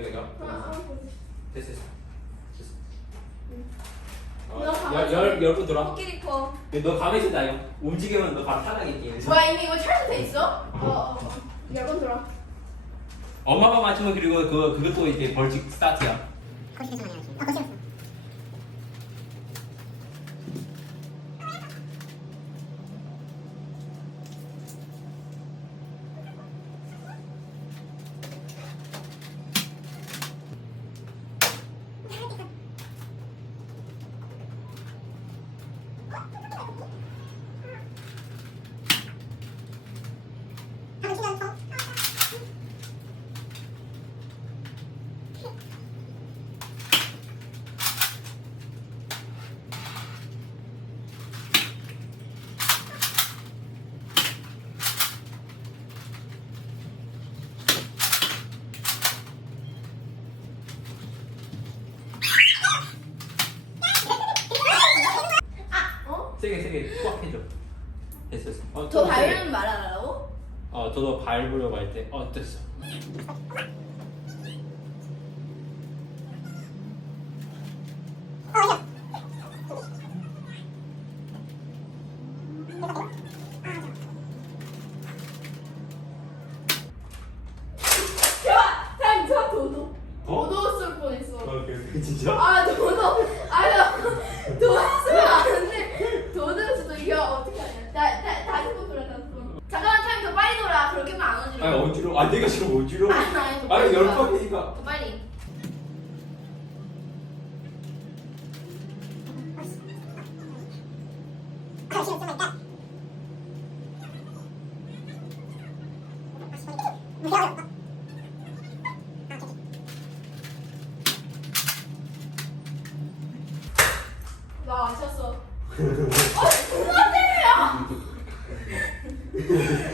있어. 기억이 내가. 아, 아, 보지. 됐어 됐어. 됐어. 너 가만히 어, 열 열분 돌아. 코끼리 코. 너 가만히 있어 나 형. 움직이면 너 바로 탈락이지. 뭐야 이미 이거 찰수돼 있어? 어, 어, 어. 열번 들어. 엄마가 맞추면 그리고 그 그것도 이제 벌칙 스타트야. 거실에서 많이 하지. 아, 거실에서. 어? 세게 세게 꽉 해줘. 됐어 됐어. 어, 저 좀 세게. 밟는 말안 하라고? 어 저도 밟으려고 할 때. 어 됐어. 야! 사장님 저 도도. 어? 도도 쓸 뻔했어. 어 그, 진짜? 아. 아유 아니 어지러 아 내가 지금 어지러 아, 아니, 열 번이니까 빨리. 아셨어. 어, 누가 때려?